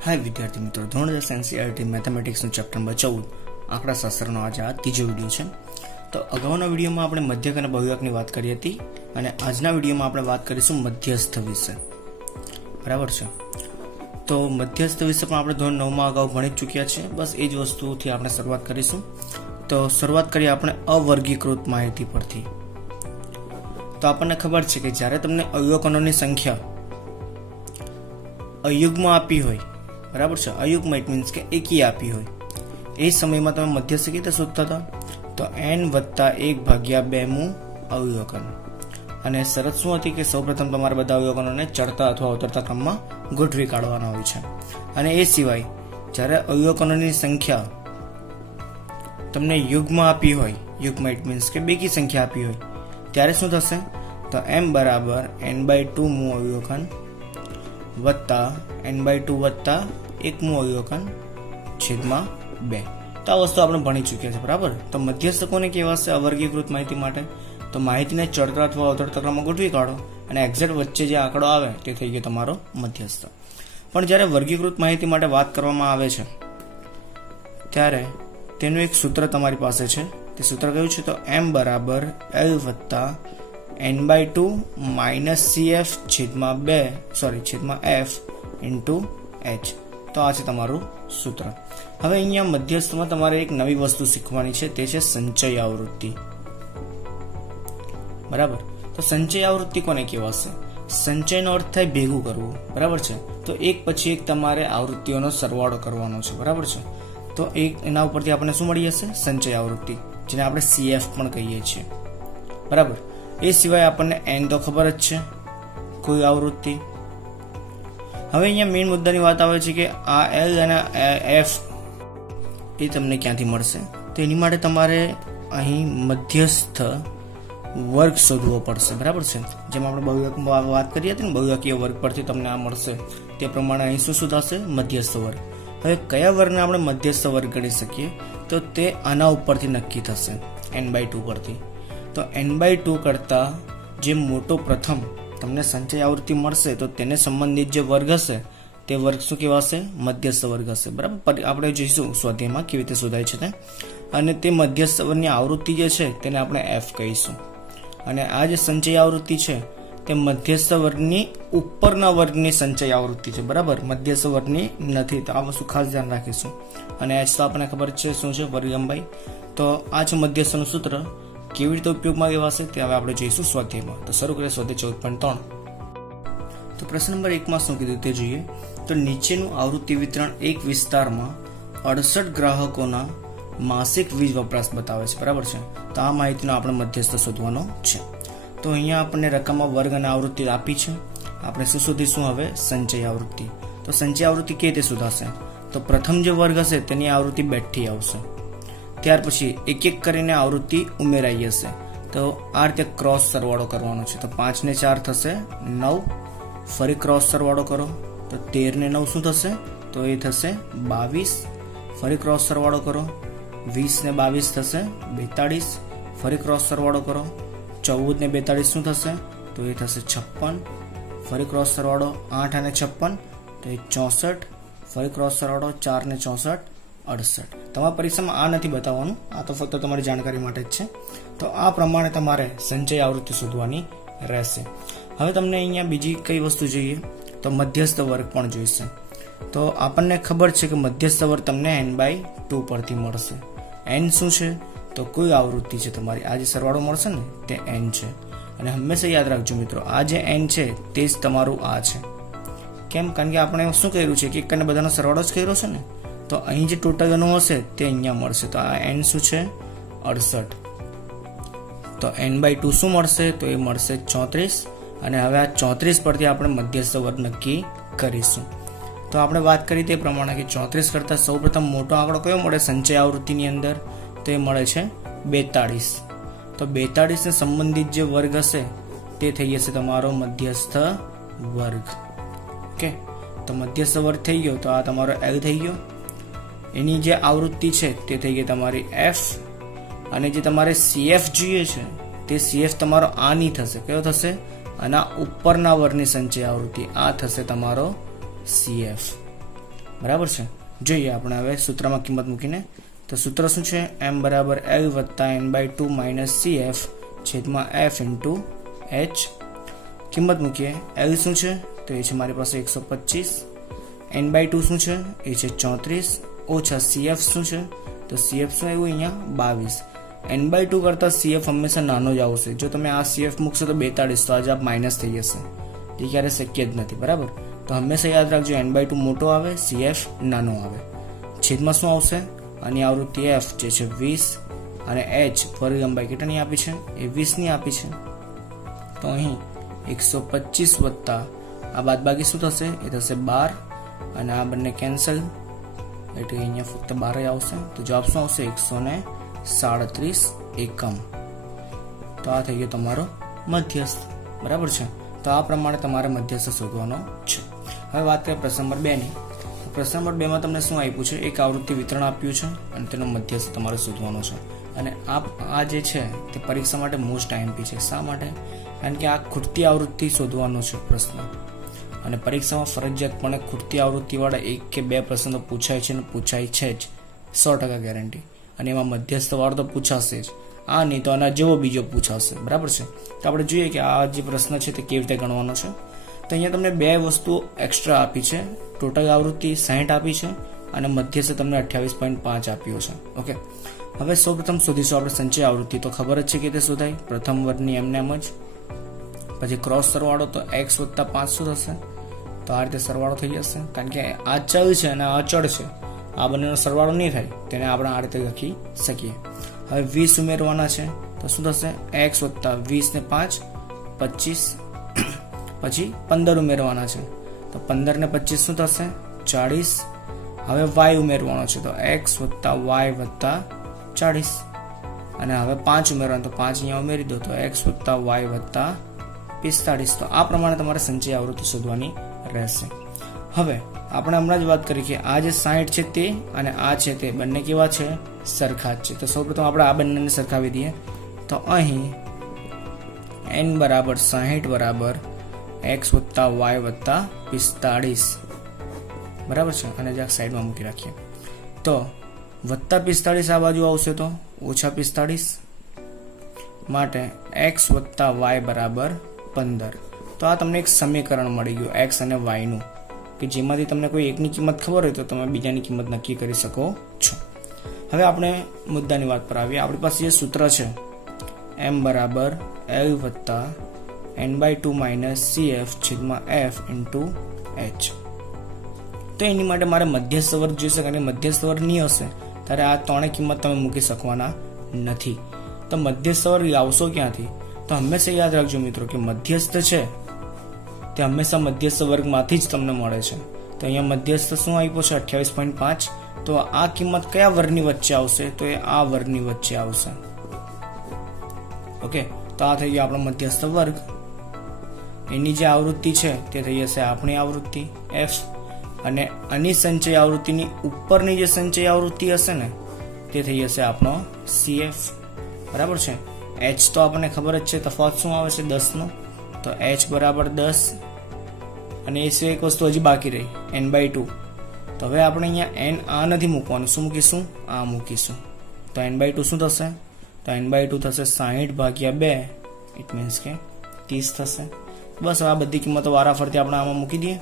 हाय विद्यार्थी मित्रों, धोरण 10 एनसीईआरटी मैथमेटिक्स चैप्टर नंबर 14 आंकड़ाशास्त्रનો આજે આ ત્રીજો વિડિયો છે। તો અગાઉના વિડિયોમાં આપણે મધ્યક અને બહુયકની વાત કરી હતી અને આજના વિડિયોમાં આપણે વાત કરીશું મધ્યસ્થ વિશે। બરાબર છે। તો મધ્યસ્થ વિશે પણ આપણે ધોરણ 9 માં અગાઉ ભણી ચૂક્યા છે। બસ એ જ વસ્તુથી આપણે શરૂઆત કરીશું। તો શરૂઆત કરીએ આપણે અવર્ગીકૃત માહિતી પરથી। તો આપણને ખબર છે કે જ્યારે તમને અવયકોની સંખ્યા અયુગ્મ આપી હોય, बराबर है, अयुग्म इट मीन्स के एक ही आपी हो ए समय में तमे मध्यस्थ कीते शोधता था तो n वत्ता 1/2 मु अवयकन अने शरत शुं हती के सौप्रथम तमारे बधा अवयकनोने चढ़ता अथवा उतरता क्रम में गोठवी काढवाना होय छे। अने ए सिवाय ज्यारे अवयकनोनी संख्या तमने युग्म आपी होय, युग्म इट मीन्स के बेकी संख्या आपी होय त्यारे शुं थशे तो m बराबर n/2 मु अवयकन वत्ता n/2 वत्ता 1 मु अवयकन छेदमा 2। तो आ वस्तु आपणे भणी चूक्या छे। बराबर। तो मध्यस्थ कोने कहेवाशे अवर्गीकृत माहिती माटे तो माहितीने चढ़ता अथवा उतरता क्रममां गोठवी काढो अने एक्ઝેક્ટ वच्चे जे आंकड़ो आवे ते थई गयो तमारो मध्यस्थ। पण ज्यारे वर्गीकृत माहिती माटे वात करवामां आवे छे त्यारे तेनुं एक सूत्र तमारी पासे छे। ते सूत्र कयुं छे तो m बराबर l वत्ता n/2 minus cf छेदमा 2 छेदमा f into h। तो आ छे तमारुं सूत्र। हवे अहींया मध्यस्थमां तमारे एक नवी वस्तु शीखवानी छे, ते छे संचय आवृत्ति। बराबर। तो संचय आवृत्ति कोने कहेवाशे? संचयनो अर्थ थाय भेगुं करवुं। बराबर छे। तो एक पछी एक तमारे आवृत्तिओनो सरवाळो करवानो छे। बराबर छे। तो एक एना उपरथी आपणे शुं मळी जशे? संचय आवृत्ति, जेने आपणे cf पण कहीए छीए। बराबर। ए सिवाय आपने n तो खबर ज छे, कोई आवृत्ति। हवे अहींया मेन मुद्दानी वात आवे छे के आ l अने f ए तमने क्यांथी मळशे? तो एनी माटे तमारे अहीं मध्यस्थ वर्ग शोधवो पड़शे। बराबर छे। जेम आपणे बहुयकमां वात करी हती ने बहुयकीय वर्ग परथी तमने आ मळशे ते प्रमाणे अहीं शुं थशे? मध्यस्थ वर्ग। हवे कया वर्गने आपणे मध्यस्थ वर्ग गणी शकीए तो ते आना उपरथी नक्की थशे n/2 परथी। तो n/2 करता जे मोटो प्रथम तमने संचय आवृत्ति मळशे तो तेने संबंधित जे वर्ग हशे ते वर्ग शुं कहेवाशे? मध्यस्थ वर्ग हशे। बराबर। आपणे जोईशुं स्वाध्यायमां केवी रीते शोधाय छे ते। अने ते मध्यस्थ वर्गनी आवृत्ति जे छे तेने आपणे f कहीशुं। अने आ जे संचय आवृत्ति छे ते मध्यस्थ वर्गनी उपरना वर्गनी संचय आवृत्ति छे। बराबर। मध्यस्थ वर्गनी नथी। तो आ वस्तु खास ध्यान राखीशुं। अने h तो आपणे खबर छे शुं छे? वर्ग लंबाई। तो आ छे मध्यस्थનું सूत्र। केवी रीते उपयोगमां लेवाशे ते हवे आपणे जोईशुं स्वाध्यायमां। तो शरू करीए स्वाध्याय 14.3। तो प्रश्न नंबर 1 मां शुं कीधुं ते जोईए। तो नीचेनुं आवृत्ति वितरण एक विस्तारमां 68 ग्राहकोना मासिक वीज वपराश बतावे छे। बराबर छे। तो आ माहितीनो आपणे मध्यस्थ शोधवानो छे। तो अहींया आपणे रकममां वर्ग अने आवृत्ति आपी छे। आपणे शुं शोधीशुं हवे? संचय आवृत्ति। तो संचय आवृत्ति केवी रीते शोधाशे? तो प्रथम जे वर्ग हशे तेनी आवृत्ति बेठથી आवशे। ત્યાર પછી એક એક કરીને આવૃત્તિ ઉમેરાઈ જશે। તો આ રીતે ક્રોસ સરવાળો કરવાનો છે। તો 5 ને 4 થશે 9, ફરી ક્રોસ સરવાળો કરો તો 13 ને 9 શું થશે? તો એ થશે 22, ફરી ક્રોસ સરવાળો કરો 20 ને 22 થશે 42, ફરી ક્રોસ સરવાળો કરો 14 ને 42 શું થશે? તો એ થશે 56, ફરી ક્રોસ સરવાળો 8 અને 56 તો એ 64, ફરી ક્રોસ સરવાળો 4 ને 64 68। તમારા પરીક્ષામાં આ નથી બતાવવાનું, આ તો ફક્ત તમારી જાણકારી માટે જ છે। તો આ પ્રમાણે તમારે સંચય આવૃત્તિ શોધવાની રહેશે। હવે તમને અહીંયા બીજી કઈ વસ્તુ જોઈએ તો મધ્યસ્થ વર્ગ પણ જોઈશે। તો આપણને ખબર છે કે મધ્યસ્થ વર્ગ તમને n/2 પરથી મળશે। n શું છે? તો કોઈ આવૃત્તિ છે તમારી। આ જે સરવાળો મળશે ને તે n છે। અને હંમેશા યાદ રાખજો મિત્રો, આ જે n છે તે જ તમારું આ છે। કેમ? કારણ કે આપણે શું કર્યું છે કે એકને બધાનો સરવાળો જ કર્યો છે ને। तो अहीं जे टोटल गणो हशे ते अहींया मळशे। तो आ n शुं छे? 68। तो n/2 शुं मळशे? तो ए मळशे 34। अने हवे आ 34 परथी आपणे मध्यस्थ वर्ग नक्की करीशुं। तो आपणे वात करी ते प्रमाणे के 34 करता सौप्रथम मोटो आंकड़ो कयो मळे संचय आवृत्तिनी अंदर? तो ए मळे छे 42। तो 42 ने संबंधित जे वर्ग हशे ते थई जशे तमारो मध्यस्थ वर्ग। ओके। तो मध्यस्थ वर्ग थई गयो। तो आ तमारो l थई गयो। एनी जे आवृत्ति छे ते थई गई तमारी f अने जे तमारे cf જોઈએ છે તે cf તમારો આની થશે। કયો થશે? આના ઉપરના વર્ગની સંચય આવૃત્તિ। આ થશે તમારો cf। બરાબર છે। જોઈએ આપણે હવે સૂત્રમાં કિંમત મૂકીને। તો સૂત્ર શું છે? m બરાબર l વત્તા n/2 માઇનસ cf છેદમાં f ઇન્ટુ h। કિંમત મૂકીએ। l શું છે? તો એ છે મારી પાસે 125, n/2 શું છે? એ છે 34, ઓછા cf શું છે? તો cf શું આવ્યું અહીંયા 22। n/2 કરતા cf હંમેશા નાનો જ આવશે। જો તમે આ cf મૂકશો તો 42, તો આ જવાબ માઇનસ થઈ જશે, જે ક્યારે શક્ય જ નથી, બરાબર। તો હંમેશા યાદ રાખજો n/2 મોટો આવે, cf નાનો આવે। છેદમાં શું આવશે? આની આવૃત્તિ f જે છે 20 અને h વર્ગ લંબાઈ કેટલાની આપી છે? એ 20 ની આપી છે। તો અહીં 125 વત્તા આ બાદબાકી શું થશે? એ થશે 12 અને આ બંને કેન્સલ, એટલે અહીંયા ફક્ત 12 જ આવશે। તો જવાબ શું આવશે? 137 એકમ। તો આ થઈ ગયો તમારો મધ્યસ્થ, બરાબર છે। તો આ પ્રમાણે તમારે મધ્યસ્થ શોધવાનો છે। હવે વાત કરીએ પ્રશ્ન નંબર 2 ની। પ્રશ્ન નંબર 2 માં તમને શું આપ્યું છે? એક આવૃત્તિ વિતરણ આપ્યું છે અને તેનો મધ્યસ્થ તમારે શોધવાનો છે। અને આ જે છે તે પરીક્ષા માટે મોસ્ટ આઈએમપી છે। શા માટે? કારણ કે આ ખૂટતી આવૃત્તિ શોધવાનો છે પ્રશ્ન, અને પરીક્ષામાં ફરજિયાતપણે ખૂટતી આવૃત્તિવાળા 1 કે 2 પ્રશ્નો તો પૂછાય છે, અને પૂછાય છે જ 100% ગેરંટી। અને એમાં મધ્યસ્થ વાળો તો પૂછાશે જ, આ નહીં તો આના જેવો બીજો પૂછાશે, બરાબર છે। તો આપણે જોઈએ કે આ જે પ્રશ્ન છે તે કેવી રીતે ગણવાનો છે। તો અહીંયા તમને 2 વસ્તુઓ એક્સ્ટ્રા આપી છે। ટોટલ આવૃત્તિ 60 આપી છે અને મધ્યસ્થ તમને 28.5 આપ્યો છે। ઓકે, હવે સૌપ્રથમ શોધીશું આપણે સંચય આવૃત્તિ। તો ખબર જ છે કે તે શોધાય પ્રથમ વર્ગની એમને એમ જ। પછી ક્રોસ સરવાળો, તો x વત્તા 5 શું થશે? તો આ રીતે સરવાળો થઈ જશે, કારણ કે આ ચલ છે અને આ અચળ છે, આ બંનેનો સરવાળો નહીં થાય, તેને આપણે આ રીતે લખી શકીએ। હવે 20 ઉમેરવાના છે, તો શું થશે? x વત્તા 20 ને 5 25, પછી 15 ઉમેરવાના છે, તો 15 ને 25 શું થશે? 40। હવે y ઉમેરવાનો છે, તો x વત્તા y વત્તા 40, અને હવે 5 ઉમેરવાનો, તો 5 અહીંયા ઉમેરી દો, તો x વત્તા y વત્તા 45। તો આ પ્રમાણે તમારે સંચય આવૃત્તિ શોધવાની રહેશે। હવે આપણે હમણાં જ વાત કરી કે આ જે 60 છે તે અને આ છે તે બંને કેવા છે? સરખા જ છે। તો સૌપ્રથમ આપણે આ બંનેને સરખાવી દઈએ। તો અહીં n બરાબર 60 બરાબર x વત્તા y વત્તા 45, બરાબર છે। અને જ્યાં સાઈડમાં મૂકી રાખીએ, તો વત્તા 45 આ બાજુ આવશે, તો ઓછા 45 માટે x વત્તા y બરાબર 15। તો આ તમને એક સમીકરણ મળી ગયું x અને y નું, કે જેમાંથી તમને કોઈ એકની કિંમત ખબર હોય તો તમે બીજાની કિંમત નક્કી કરી શકો છો। હવે આપણે મુદ્દાની વાત પર આવીએ। આપણી પાસે જે સૂત્ર છે m બરાબર l વત્તા n/2 માઇનસ cf છેદમાં f ઇન્ટુ h। તો એની માટે મારે મધ્યસ્થ વર્ગ જોઈશે, કારણ કે મધ્યસ્થ વર્ગ નહીં હશે ત્યારે આ ત્રણેય કિંમત તમે મૂકી શકવાના નથી। તો મધ્યસ્થ વર્ગ લાવશો ક્યાંથી? તો હંમેશા યાદ રાખજો મિત્રો કે મધ્યસ્થ છે તે હંમેશા મધ્યસ્થ વર્ગમાંથી જ તમને મળે છે। તો અહીંયા મધ્યસ્થ શું આપ્યો છે? 28.5। તો આ કિંમત કયા વર્ગની વચ્ચે આવશે? તો એ આ વર્ગની વચ્ચે આવશે। ઓકે, તો આ થઈ ગયો આપણો મધ્યસ્થ વર્ગ। એની જે આવૃત્તિ છે તે થઈ જશે આપણી આવૃત્તિ f, અને આની સંચય આવૃત્તિની ઉપરની જે સંચય આવૃત્તિ હશે ને તે થઈ જશે આપણો cf, બરાબર છે। h તો આપણને ખબર જ છે, તફાવત શું આવે છે? 10 નો। તો h બરાબર 10, અને એ સિવાય એક વસ્તુ હજી બાકી રહી n/2। તો હવે આપણે અહીંયા n આ નથી મૂકવાનું, શું મૂકીશું? આ મૂકીશું। તો n/2 શું થશે? તો n/2 થશે 60 ભાગ્યા 2, ઇટ મીન્સ કે 30 થશે। બસ આ બધી કિંમતો વારાફરતી આપણે આમાં મૂકી દઈએ।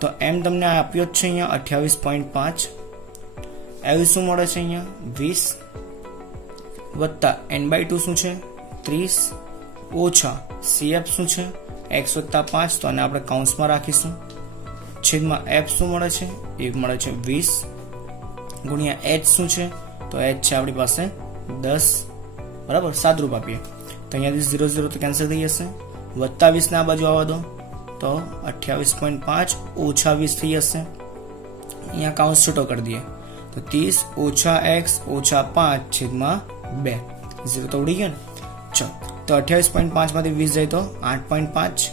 તો m તમને આપ્યો જ છે અહીંયા 28.5, l શું મળે છે અહીંયા 20, વત્તા n/2 શું છે? 30, ઓછા cf શું છે? x વત્તા 5, તો આને આપણે કૌંસમાં રાખીશું, છેદમાં f શું મળે છે? એ મળે છે 20, ગુણ્યા h શું છે? તો h છે આપણી પાસે 10, બરાબર। સાદરૂપ આપીએ તો અહીંયાથી 0 0 તો કેન્સલ થઈ જશે, વત્તા 20 ને આ બાજુ આવવા દો, તો 28.5 ઓછા 20 થઈ જશે। અહીંયા કૌંસ છૂટો કરી દઈએ, તો 30 ઓછા x ઓછા 5 છેદમાં 2, 0 તો ઉડી ગયો ને। ચલો, તો 28.5 માંથી 20 જાય તો 8.5,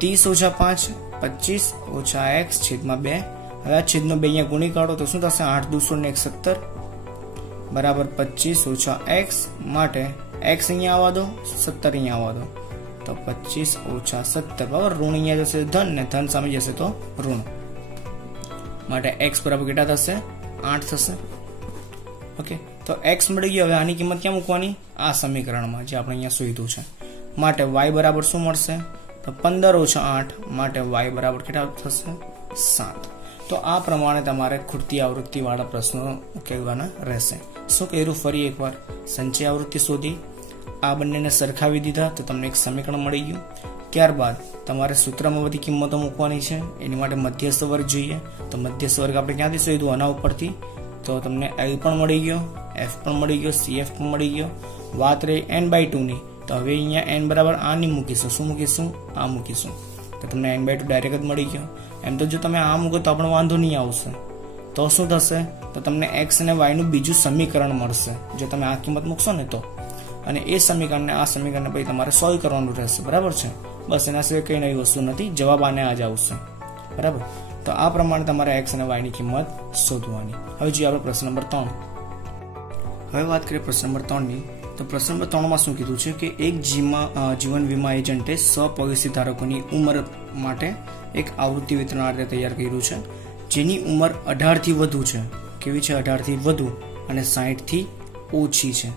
30 ઓછા 5 25 ઓછા x છેદમાં 2। હવે આ છેદનો 2 અહીંયા ગુણી કાઢો તો શું થશે? 8 2 17 બરાબર 25 ઓછા x, માટે x અહીંયા આવવા દો, 17 અહીંયા આવવા દો, તો 25 ઓછા 17, બરાબર। ઋણ અહીંયા જશે ધન, ને ધન સામે જશે તો ઋણ। માટે x બરાબર કેટલા થશે 8 થશે। ઓકે, તો x મળી ગયો। હવે આની કિંમત ક્યાં મૂકવાની? આ સમીકરણમાં જે આપણે અહીંયા શોધ્યું છે। માટે y બરાબર શું મળશે? તો 15 - 8 માટે y બરાબર કેટલા થશે 7। તો આ પ્રમાણે તમારે ખૂટતી આવૃત્તિ વાળા પ્રશ્નો ઉકેલવાના રહેશે। શું કર્યું? ફરી એકવાર સંચય આવૃત્તિ શોધી, આ બંનેને સરખાવી દીધા તો તમને એક સમીકરણ મળી ગયું। ત્યારબાદ તમારે સૂત્રમાં બધી કિંમતો મૂકવાની છે, એની માટે મધ્યસ્થ વર્ગ જોઈએ। તો મધ્યસ્થ વર્ગ આપણે ક્યાંથી શોધ્યું? આના ઉપરથી। તો તમને L પણ મળી ગયો, F પણ મળી ગયો, CF પણ મળી ગયો। વાત રહી n/2 ની, તો હવે અહીંયા n બરાબર આ નહીં મૂકીશું, શું મૂકીશું? આ મૂકીશું, તો તમને n/2 ડાયરેક્ટ જ મળી ગયો। એમ તો જો તમે આ મૂકો તો પણ વાંધો નહીં આવશે। તો શું થશે? તો તમને x અને y નું બીજું સમીકરણ મળશે જો તમે આ કિંમત મૂકશો ને તો, અને એ સમીકરણને આ સમીકરણને પછી તમારે સોલ્વ કરવાનું રહેશે, બરાબર છે। બસ એના સિવાય કઈ નવી વસ્તુ નથી, જવાબ આને આ જ આવશે, બરાબર। તો આ પ્રમાણે તમારે x અને y ની કિંમત શોધવાની। હવે જોઈએ આપણે પ્રશ્ન નંબર 3। હવે વાત કરીએ પ્રશ્ન નંબર 3 ની, તો પ્રશ્ન નંબર 3 માં શું કીધું છે કે એક જીવન વીમા એજન્ટે સ્વપોલિસી ધારકોની ઉંમર માટે એક આવૃત્તિ વિતરણાર્થ તૈયાર કર્યું છે, જેની ઉંમર 18 થી વધુ છે। કેવી છે? 18 થી વધુ અને 60 થી ઓછી છે,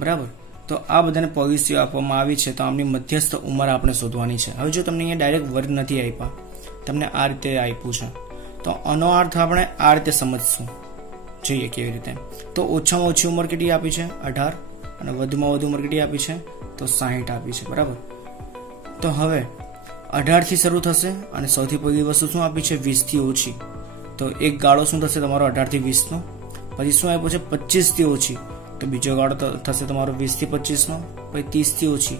બરાબર। તો આ બધાને પોલિસી આપવામાં આવી છે, તો આમની મધ્યસ્થ ઉંમર આપણે શોધવાની છે। હવે જો તમને અહીંયા ડાયરેક્ટ વર્ગ નથી આપ્યા, તમને આ રીતે આપ્યું છે, તો આનો અર્થ આપણે આ રીતે સમજશું, જોઈએ કેવી રીતે। તો ઓછામાં ઓછી ઉંમર કેટલી આપી છે? 18, અને વધુમાં વધુ ઉંમર કેટલી આપી છે? તો 60 આપી છે, બરાબર। તો હવે 18 થી શરૂ થશે, અને સૌથી પહેલી વસ્તુ શું આપી છે? 20 થી ઓછી। તો એક ગાળો શું થશે તમારો 18 થી 20 નો। પછી શું આપ્યું છે? 25 થી ઓછી, તો બીજો ગાળો થશે તમારો 20 થી 25 નો। પછી 30 થી ઓછી,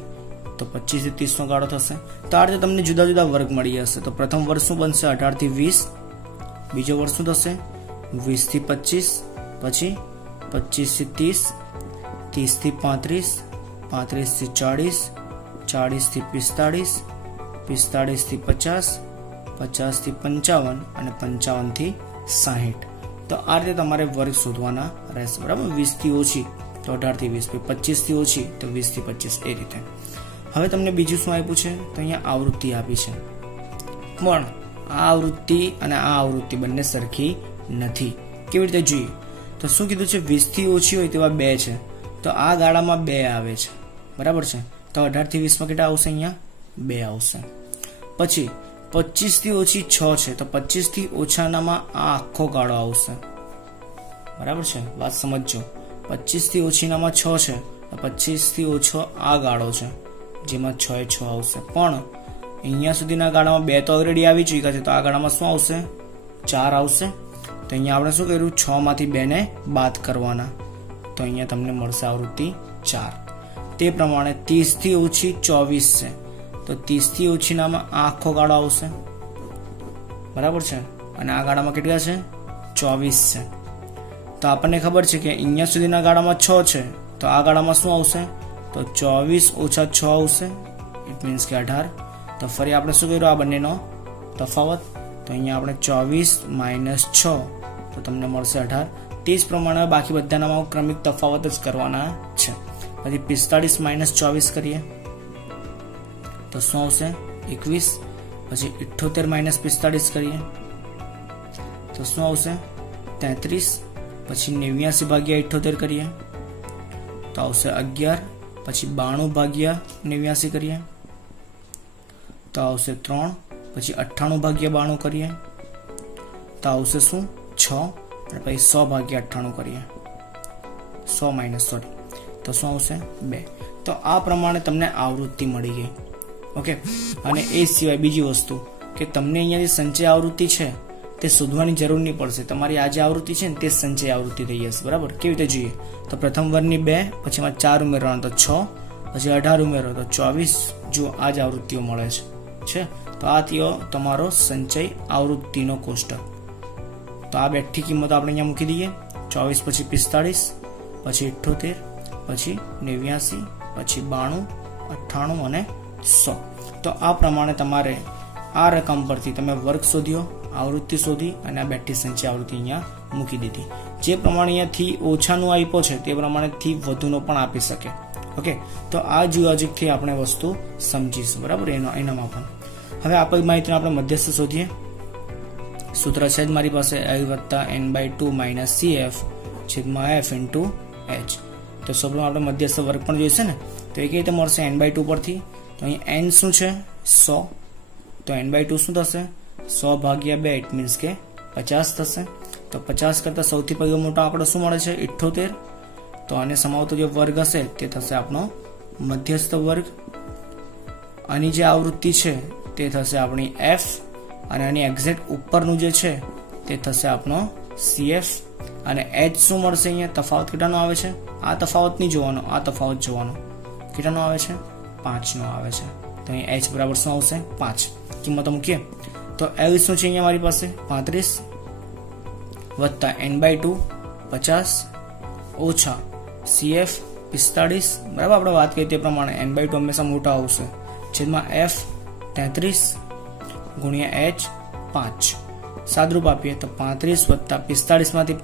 તો 25 થી 30 નો ગાળો થશે। તો આ રીતે તમને જુદા જુદા વર્ગ મળી જશે। તો પ્રથમ વર્ગ શું બનશે? 18 થી 20, બીજો વર્ગ શું થશે? 20 થી 25, પછી 25 થી 30, 30 થી 35, 35 થી 40, 40 થી 45, 45 થી 50, 50 થી 55 અને 55 થી 60। તો આ રીતે તમારે વર્ગ શોધવાના રહેશે, બરાબર। 20 થી ઓછી તો 18 થી 20, 25 થી ઓછી તો 20 થી 25, એ રીતે। હવે તમને બીજું શું આપ્યું છે? તો અહીંયા આવૃત્તિ આપી છે, પણ આ આવૃત્તિ અને આ આવૃત્તિ બંને સરખી નથી। કેવી રીતે જોઈએ? તો શું કીધું છે? 20 થી ઓછી હોય તેવા 2 છે, તો આ ગાળામાં 2 આવે છે, બરાબર છે। તો 18 થી 20 માં કેટલા આવશે? અહીંયા 2 આવશે। પછી 25 થી ઓછી 6 છે, તો 25 થી ઓછાનામાં આ આખો ગાળો આવશે, બરાબર છે। વાત સમજજો, 25 થી ઓછીનામાં 6 છે, તો 25 થી ઓછો આ ગાળો છે, જેમાં 6 એ 6 આવશે। પણ અહીંયા સુધીના ગાળામાં 2 તો ઓલરેડી આવી ચૂક્યા છે, તો આ ગાળામાં શું આવશે? 4 આવશે। તો અહીંયા આપણે શું કર્યું? 6 માંથી 2 ને બાદ કરવાના, તો અહીંયા તમને મળશે આવૃત્તિ 4। તે પ્રમાણે 30 થી ઓછી 24 છે, તો 30 થી ઓછીનામાં આ આખો ગાળો આવશે, બરાબર છે। અને આ ગાળામાં કેટલા છે? 24 છે। તો આપણને ખબર છે કે અહીંયા સુધીના ગાળામાં 6 છે, તો આ ગાળામાં શું આવશે? તો 24 ઓછા 6 આવશે, ઇટ મીન્સ કે 18। તો ફરી આપણે શું કર્યું? આ બંનેનો તફાવત, તો અહીંયા આપણે 24 - 6, તો તમને મળશે 18। તે જ પ્રમાણે બાકી બધાનામાં ક્રમિક તફાવત જ કરવાના છે। પછી 45 - 24 કરીએ તો શું આવશે? 21। પછી 78 - 45 કરીએ તો શું આવશે? 33। પછી 89 ભાગ્યા 78 કરીએ તો આવશે 11। પછી 92 ભાગ્યા 89 કરીએ તો આવશે 3। પછી 98 ભાગ્યા 92 કરીએ તો આવશે શું? 6। અને પછી 100 ભાગ્યા 98 કરીએ, 100 - તો શું આવશે? 2। તો આ પ્રમાણે તમને આવૃત્તિ મળી ગઈ, ઓકે। અને એ સિવાય બીજી વસ્તુ કે તમને અહીંયા જે સંચય આવૃત્તિ છે તે શોધવાની જરૂર નહીં પડશે, તમારી આ જે આવૃત્તિ છે ને તે સંચય આવૃત્તિ થઈ જશે, બરાબર। કેવી રીતે જોઈએ? તો પ્રથમ વર્ગની 2, પછી એમાં 4 ઉમેરવાના તો 6, પછી 18 ઉમેરો તો 24। જો આ જ આવૃત્તિઓ મળે છે। તો આ થયો તમારો સંચય આવૃત્તિનો કોષ્ટક। તો આ બેઠી કિંમતો આપણે અહીંયા મૂકી દઈએ, 24 પછી 45, પછી 78, પછી 89, પછી 92, 98 અને 100। તો આ પ્રમાણે તમારે આ રકમ પરથી તમે વર્ગ શોધ્યો, આવૃત્તિ શોધી અને આ બેઠી સંચય આવૃત્તિ અહીંયા મૂકી દીધી। જે પ્રમાણે અહીંયાથી ઓછાનું આપ્યો છે તે પ્રમાણે થી વધુનો પણ આપી શકે, ઓકે। તો આ જીવાજીકથી આપણે વસ્તુ સમજીશું, બરાબર। એનામાં પણ હવે આપેલ માહિતીને આપણે મધ્યસ્થ શોધીએ। सूत्र है मारी पास L वत्ता n/2 minus CF छेदमा F into H। तो सौप्रथम આપણે મધ્યસ્થ વર્ગ પણ જોઈશે ને, તો એ કેવી રીતે મળશે n/2 પરથી, તો અહીં n શું છે 100, તો n/2 શું થશે 100 ભાગ્યા 2 ઇટ મીન્સ કે 50 થશે। તો 50 કરતા સૌથી પહેલો મોટો આંકડો શું મળે છે 78, તો આને સમાવતો જે વર્ગ હશે તે થશે આપણો મધ્યસ્થ વર્ગ। આની જે આવૃત્તિ છે તે થશે આપણી F અને આની એક્ઝેક્ટ ઉપરનું જે છે તે થશે આપણો CF અને H શું મળશે અહીંયા તફાવત કેટલાનો આવે છે, આ તફાવત નહીં જોવાનો, આ તફાવત જોવાનો કેટલાનો આવે છે 5 નો આવે છે। તો અહીં H બરાબર શું આવશે 5, કિંમતો મૂકીએ તો L શું છે અહીંયા મારી પાસે 35 વત્તા n/2 50 ઓછા CF 45, બરાબર આપણે વાત કરી તે પ્રમાણે n/2 હંમેશા મોટા આવશે છેદમાં F 33 ગુણ્યા H 5, સાદરૂપ આપીએ તો 35 વત્તા 45 માંથી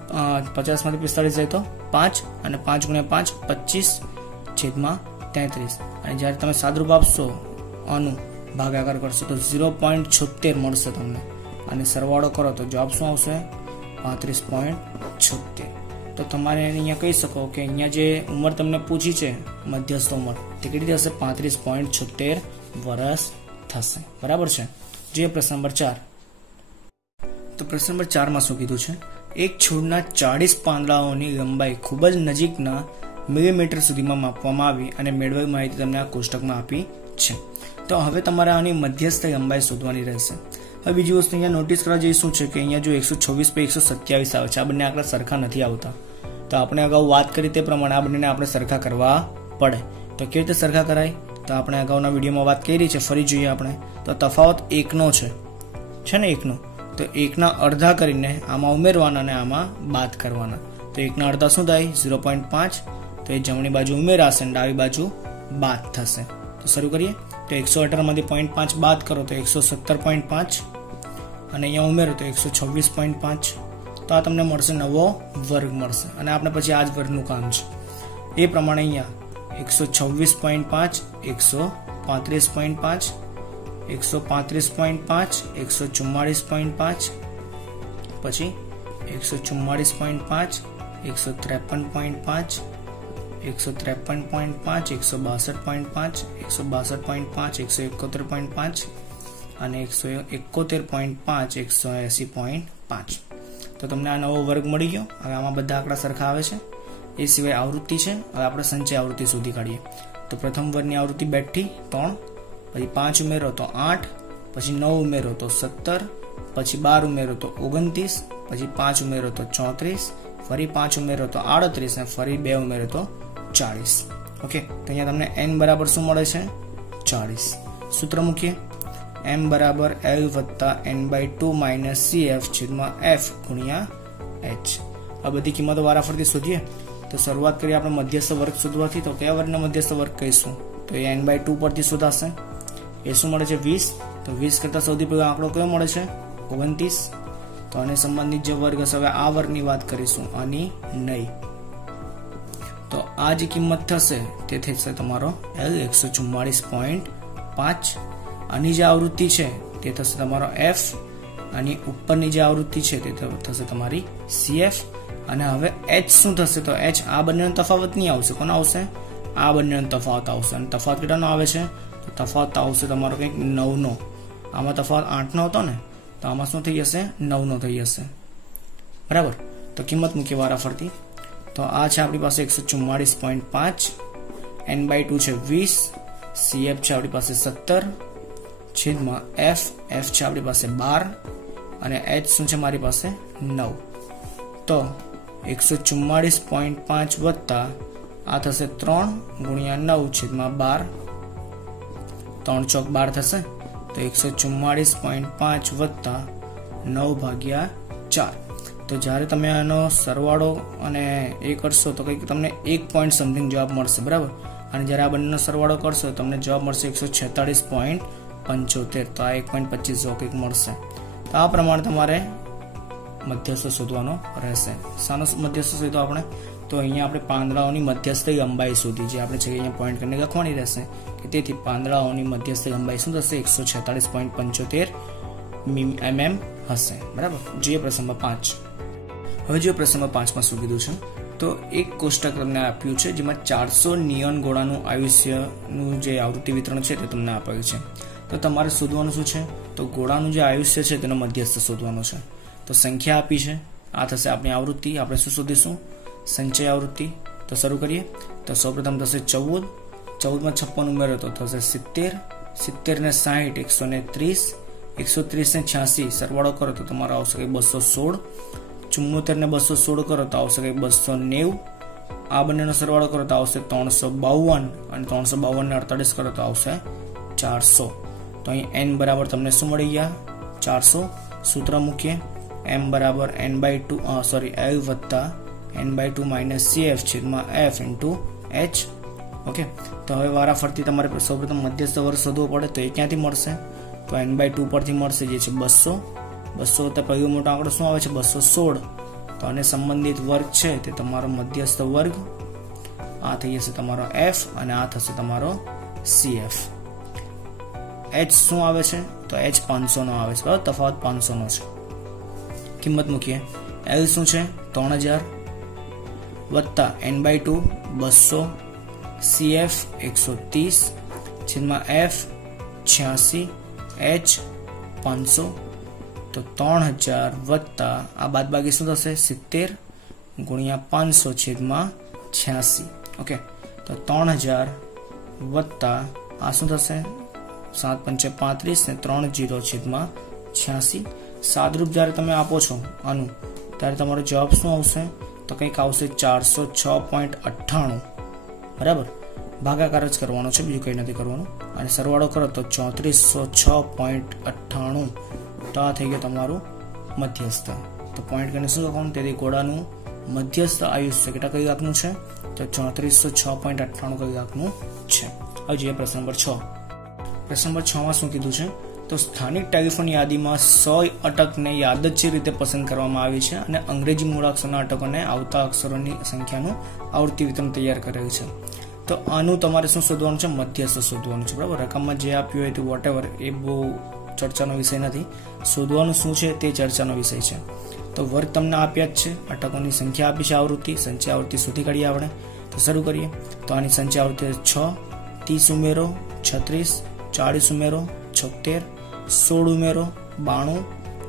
50 માંથી 45 જાય તો 5 અને 5 ગુણ્યા 5 25 છેદમાં 33 અને જ્યારે તમે સાદરૂપ આપશો આનું ભાગાકાર કરશો તો 0.76 મળશે તમને અને સરવાળો કરો તો જવાબ શું આવશે 35.76। તો તમારે અહીંયા કહી શકો કે અહીંયા જે ઉંમર તમને પૂછી છે મધ્યસ્થ ઉંમર તે કેટલી થશે 35.76 વર્ષ થશે, બરાબર છે। જે પ્રશ્ન નંબર 4, તો પ્રશ્ન નંબર 4 માં શું કીધું છે એક છોડના 40 પાંદડાઓની લંબાઈ ખૂબ જ નજીકના મિલીમીટર સુધીમાં માપવામાં આવી અને મેળવેલ માહિતી તમને આ કોષ્ટકમાં આપી છે। તો હવે તમારે આની મધ્યસ્થ લંબાઈ શોધવાની રહેશે। હવે બીજી વસ્તુ અહીંયા નોટિસ કરવા જેવી શું છે કે અહીંયા જો 126 पे 127 આવે છે, આ બંને આંકડા સરખા નથી આવતા, તો આપણે અગાઉ વાત કરી તે પ્રમાણે આ બંનેને આપણે સરખા કરવા પડે। તો કેવી રીતે સરખા કરાય, તો આપણે અગાઉના વિડીયોમાં વાત કરી છે, ફરી જોઈએ આપણે। તો તફાવત 1 નો છે ને 1 નો, તો 1 ના અડધા કરીને આમાં ઉમેરવાના અને આમાં બાદ કરવાના। તો 1 ના અડધા શું થાય 0.5, તો એ જમણી બાજુ ઉમેરાશે અને ડાબી બાજુ બાદ થશે। તો શરૂ કરીએ તો 118 માંથી 0.5 બાદ કરો તો 117.5 અને અહીંયા ઉમેરો તો 126.5, તો આ તમને મળશે નવો વર્ગ મળશે અને આપણે પછી આ જ વર્ગનું કામ છે એ પ્રમાણે અહીંયા 126.5 135.5 135.5 144.5 પછી 144.5 153.5 153.5 162.5 162.5 171.5 અને 171.5 180.5। તો તમને આ નવો વર્ગ મળી ગયો। હવે આમાં બધા આંકડા સરખા આવે છે, એ સિવાય આવૃત્તિ છે। હવે આપણે સંચય આવૃત્તિ શોધી કાઢીએ। તો પ્રથમ વર્ગની આવૃત્તિ બેઠી 3, પછી 5 ઉમેરો તો 8, પછી 9 ઉમેરો તો 17, પછી 12 ઉમેરો તો 29, પછી 5 ઉમેરો તો 34, ફરી 5 ઉમેરો તો 38 અને ફરી 2 ઉમેરો તો 40। ઓકે, તો અહીંયા તમને n બરાબર શું મળે છે 40। સૂત્ર મૂકીએ m બરાબર L વત્તા n/2 માઇનસ CF છેદમાં F ગુણ્યા H। આ બધી કિંમતો વારાફરતી શોધીએ। તો શરૂઆત કરીએ આપણે મધ્યસ્થ વર્ગ શોધવાથી। તો કયા વર્ગનો મધ્યસ્થ વર્ગ કહીશું, તો એ n/2 પરથી શોધાશે। એ શું મળે છે 20, તો 20 કરતા સૌથી પહેલો આંકડો કયો મળે છે 29, તો આને સંબંધિત જે વર્ગ હશે હવે આ વર્ગની વાત કરીશું, આની નહીં। તો આ જે કિંમત થશે તે થશે તમારો L 144.5, આની જે આવૃત્તિ છે તે થશે તમારો F, આની ઉપરની જે આવૃત્તિ છે તે થશે તમારી CF અને હવે H શું થશે, તો H આ બંનેનો તફાવત નહીં આવશે, કોનો આવશે આ બંનેનો તફાવત આવશે અને તફાવત કેટલાનો આવે છે, તો તફાવત આવશે તમારો કંઈક 9 નો, આમાં તફાવત 8 નો હતો ને, તો આમાં શું થઈ જશે 9 નો થઈ જશે, બરાબર। તો કિંમત મૂકીએ વારાફરતી। તો આ છે આપણી પાસે 144.5, n/2 છે 20, CF છે આપણી પાસે 17 છેદમાં F છે આપણી પાસે 12 અને H શું છે મારી પાસે 9। તો 144.5 વત્તા આ થશે 3 ગુણ્યા 9 છેદમાં 12, 3 ચોક 12 થશે। તો 144.5 વત્તા 9 ભાગ્યા 4। તો જ્યારે તમે આનો સરવાળો અને એ કરશો તો કંઈક તમને 1 પોઈન્ટ સમથિંગ જવાબ મળશે, બરાબર। અને જ્યારે આ બંનેનો સરવાળો કરશો તમને જવાબ મળશે 146.75, તો આ 1.25 જેવો કંઈક મળશે। તો આ પ્રમાણે તમારે મધ્યસ્થ શોધવાનો રહેશે। શાનો મધ્યસ્થ શોધો આપણે, તો અહીંયા આપણે પાંદડાઓની મધ્યસ્થ લંબાઈ શોધી, જે આપણે છે અહીંયા પોઈન્ટ કરીને લખવાની રહેશે કે તેથી પાંદડાઓની મધ્યસ્થ લંબાઈ શું થશે 146.75 mm હશે. બરાબર. જોઈએ પ્રશ્ન નંબર 5. હવે જો પ્રશ્ન નંબર 5 માં શું કીધું છે, તો એક કોષ્ટક તમને આપ્યું છે જેમાં 400 નિયોન ગોળાનું આયુષ્યનું જે આવૃત્તિ વિતરણ છે તે તમને આપ્યું છે. તો તમારે શોધવાનું શું છે, તો ગોળાનું જે આયુષ્ય છે તેનો મધ્યસ્થ શોધવાનો છે. તો સંખ્યા આપી છે, આ થશે આપણી આવૃત્તિ. આપણે શું શોધીશું, સંચય આવૃત્તિ. તો શરૂ કરીએ. તો સૌપ્રથમ થશે 14, 14 માં 56 ઉમેરો તો થશે 70, 70 ને 60 130, 130 ને 86 સરવાળો કરો તો તમારો આવશે 216, 74 ને 216 કરો તો આવશે 290, આ બંનેનો સરવાળો કરો તો આવશે 352, અને 352 ને 48 કરો તો આવશે 400. તો અહીં n બરાબર તમને શું મળી ગયા, 400. સૂત્ર મૂકીએ, m બરાબર L વત્તા n/2 માઇનસ CF છેદમાં F ઇન્ટુ H. ઓકે. તો હવે વારાફરતી તમારે સૌપ્રથમ મધ્યસ્થ વર્ગ શોધવો પડે. તો એ ક્યાંથી મળશે, તો n/2 પરથી મળશે, જે છે 200. 200 તો પહેલો મોટો આંકડો શું આવે છે, 216. તો આને સંબંધિત વર્ગ છે તે તમારો મધ્યસ્થ વર્ગ. આ થઈ જશે તમારો F અને આ થશે તમારો CF. H શું આવે છે, તો H 500 નો આવે છે. બરાબર, તફાવત 500 નો છે. કિંમત મૂકીએ. L શું છે, 3000 વત્તા n/2 200, CF 130 છેદમાં F 86, H 500. તો 3000 વત્તા આ બાદબાકી શું થશે, 70 ગુણ્યા 500 છેદમાં 86. ઓકે. તો 3000 વત્તા આ શું થશે, 7 પંચે 35 ને 30 છેદમાં 86. સાદરૂપ જ્યારે તમે આપો છો આનું, ત્યારે તમારો જવાબ શું આવશે, તો કંઈક આવશે 406.98. બરાબર. ભાગાકાર જ કરવાનો છે, બીજું કંઈ નથી કરવાનું. અને સરવાળો કરો તો 3406.98. તો આ થઈ ગયું તમારું મધ્યસ્થ. તો પોઈન્ટ કરીને શું લખવાનું, તેથી ગોળાનું મધ્યસ્થ આયુષ્ય કેટલા કલાકનું છે, તો 3406.98 કલાકનું છે. હવે જોઈએ પ્રશ્ન નંબર 6. પ્રશ્ન નંબર 6 માં શું કીધું છે, તો સ્થાનિક ટેલિફોન યાદીમાં 100 અટકને યાદચ્છિક રીતે પસંદ કરવામાં આવી છે અને અંગ્રેજી મૂળાક્ષરના અટકોને આવતા અક્ષરોની સંખ્યાનું આવૃત્તિ વિતરણ તૈયાર કરેલ છે. તો આનું તમારે શું શોધવાનું છે, મધ્યસ્થ શોધવાનું છે. બરાબર. રકમમાં જે આપ્યું હોય તે વોટેવર, એ બહુ ચર્ચાનો વિષય નથી. શોધવાનું શું છે તે ચર્ચાનો વિષય છે. તો વર્ગ તમને આપ્યા જ છે, અટકોની સંખ્યા આપી છે, આવૃત્તિ, સંચય આવૃત્તિ શોધી કાઢીએ આપણે. તો શરૂ કરીએ. તો આની સંચય આવૃત્તિ 6, 30 ઉમેરો 36, 40 ઉમેરો 76, 16 ઉમેરો 92,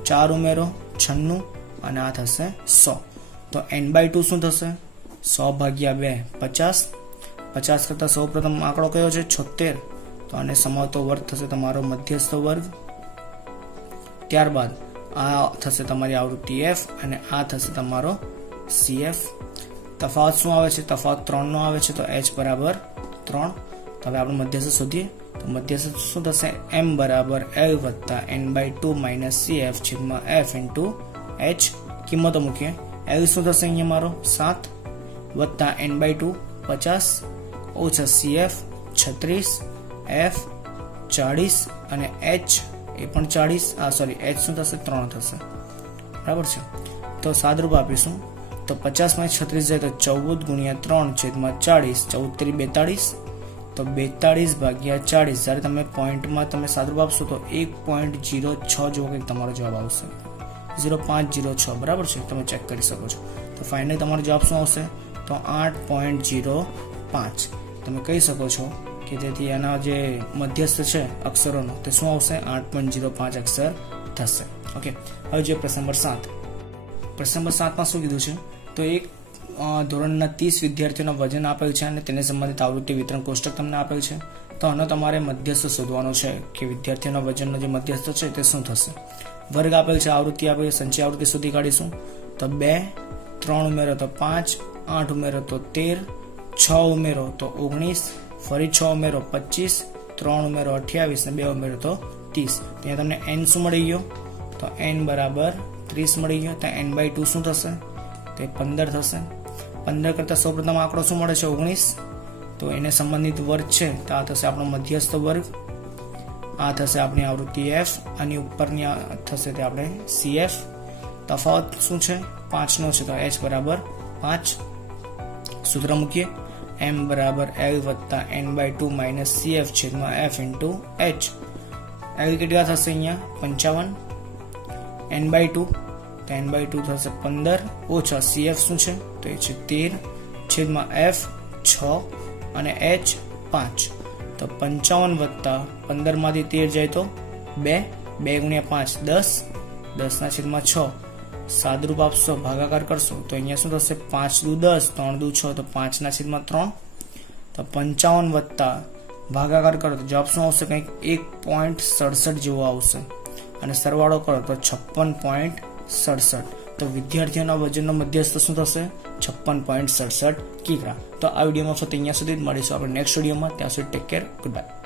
4 ઉમેરો 96 અને આ થશે 100. તો n/2 શું થશે, 100 ભાગ્યા 2 50. 50 કરતા સૌ પ્રથમ આંકડો કયો છે, 76. તો આને સમાવતો વર્ગ થશે તમારો મધ્યસ્થ વર્ગ. ત્યારબાદ આ થશે તમારી આવૃત્તિ F અને આ થશે તમારો CF. તફાવત શું આવે છે, તફાવત 3 નો આવે છે. તો H બરાબર 3. તો હવે આપણે મધ્યસ્થ શોધીએ. તો મધ્યસ્થ શું થશે, m બરાબર L વત્તા n/2 માઇનસ CF છેદમાં F ઇન્ટુ H. કિંમતો મૂકીએ. L શું થશે અહીંયા મારો 7 વત્તા n/2 50 ઓછા CF 36, F 40 અને H એ પણ 40. H શું થશે, 3 થશે. બરાબર છે. તો સાદરૂપ આપીશું. તો 50 માં 36 જાય તો 14 ગુણ્યા 3 છેદમાં 40, 14 3 42. તો 42 ભાગ્યા 40. જ્યારે તમે પોઈન્ટમાં તમે સાદરૂપ આપશો તો 1.06 જેવો કંઈક તમારો જવાબ આવશે, 0.506. બરાબર છે, તમે ચેક કરી શકો છો. તો ફાઇનલી તમારો જવાબ શું આવશે, તો 8.05. તમે કહી શકો છો કે તેથી એના જે મધ્યસ્થ છે અક્ષરોનો તે શું આવશે, 8.05 અક્ષર થશે. ઓકે. હવે જે પ્રશ્ન નંબર 7. પ્રશ્ન નંબર 7 માં શું કીધું છે, તો એક ધોરણના 30 વિદ્યાર્થીઓનું વજન આપેલ છે અને તેને સંબંધિત આવૃત્તિ વિતરણ કોષ્ટક તમને આપેલ છે. તો આનો તમારે મધ્યસ્થ શોધવાનો છે કે વિદ્યાર્થીઓના વજનનો જે મધ્યસ્થ છે તે શું થશે. વર્ગ આપેલ છે, આવૃત્તિ આપેલ છે, સંચય આવૃત્તિ શોધી કાઢીશું. તો 2, 3 ઉમેરો તો 5, 8 ઉમેરો તો 13, 6 ઉમેરો તો 19, ફરી 6 ઉમેરો 25, 3 ઉમેરો 28 અને 2 ઉમેરો તો 30. ત્યાં તમને n શું મળી ગયો, તો n બરાબર 30 મળી ગયો. ત્યાં n/2 શું થશે, તે 15 થશે. 15 કરતા સૌપ્રથમ આંકડો શું મળે છે, 19. તો એને સંબંધિત વર્ગ છે, તો આ થશે આપણો મધ્યસ્થ વર્ગ. આ થશે આપણી આવૃત્તિ F અને ઉપરની થશે તે આપણે CF. તફાવત શું છે, 5 નો છે. તો H બરાબર 5. સૂત્ર મૂકીએ. m બરાબર L વત્તા n/2 માઇનસ CF છેદમાં F ઇન્ટુ H. L કેટલા થશે અહીંયા, 55. n/2 તો n/2 થશે 15 ઓછા CF શું છે તો એ છે 13 છેદમાં F 6 અને H 5 તો 55 વત્તા 15 માંથી 13 જાય તો 2 ગુણ્યા 5 10 10 ના છેદમાં 6 સાદરૂપ આપશો ભાગાકાર કરશો તો અહીંયા શું થશે 5 દુ 10 3 દુ 6 તો 5 ના છેદમાં 3 તો 55 વત્તા ભાગાકાર કરો તો જવાબ શું આવશે કંઈક 1.67 જેવો આવશે અને સરવાળો કરો તો 56.67 તો વિદ્યાર્થીઓના વજનનો મધ્યસ્થ શું થશે 56.67 કિગ્રા. તો આ વિડીયોમાં ફક્ત અહીંયા સુધી જ મળીશું આપણે નેક્સ્ટ વિડીયોમાં. ત્યાં સુધી ટેક કેર, ગુડ બાય.